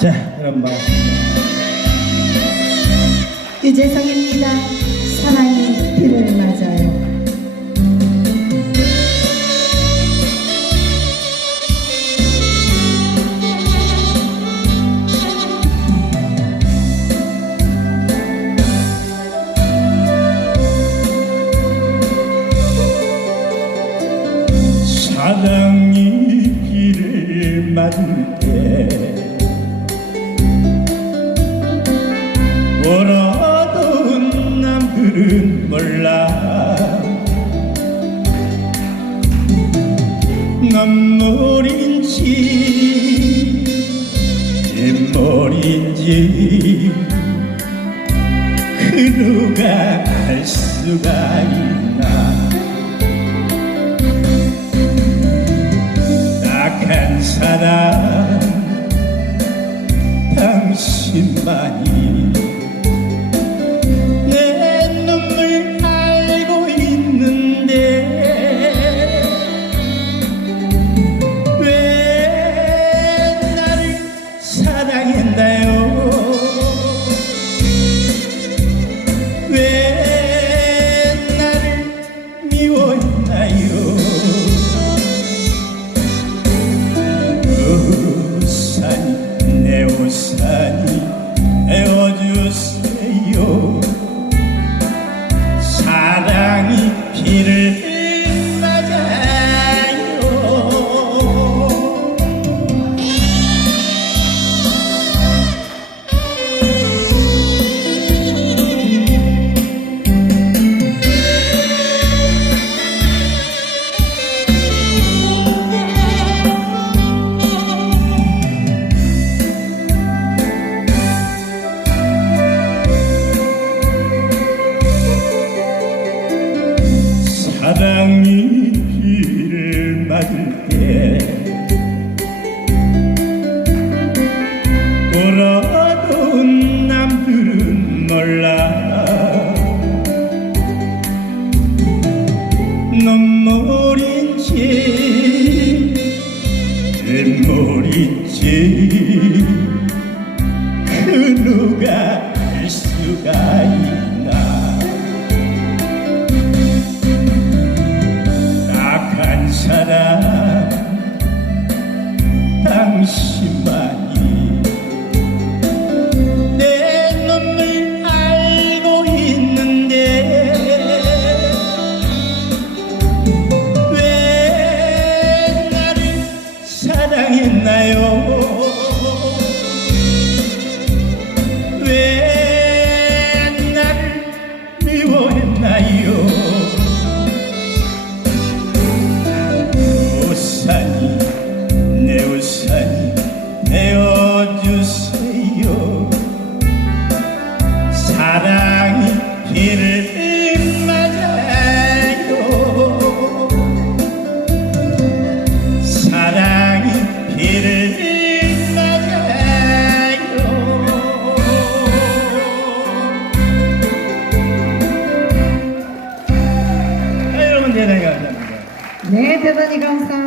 자, 그럼 반갑습니다. 유재석입니다. 사랑이 비를 맞아요. 사랑이 비를 맞을 때 눈물인지 빗물인지 그 누가 알 수가 있나? 딱한 사람 당신만이 우 눈물인지 눈물인지? 그 누가 알 수가 있나 미워했나요. 우산이 내 우산이 す。ねえ、手谷川さん。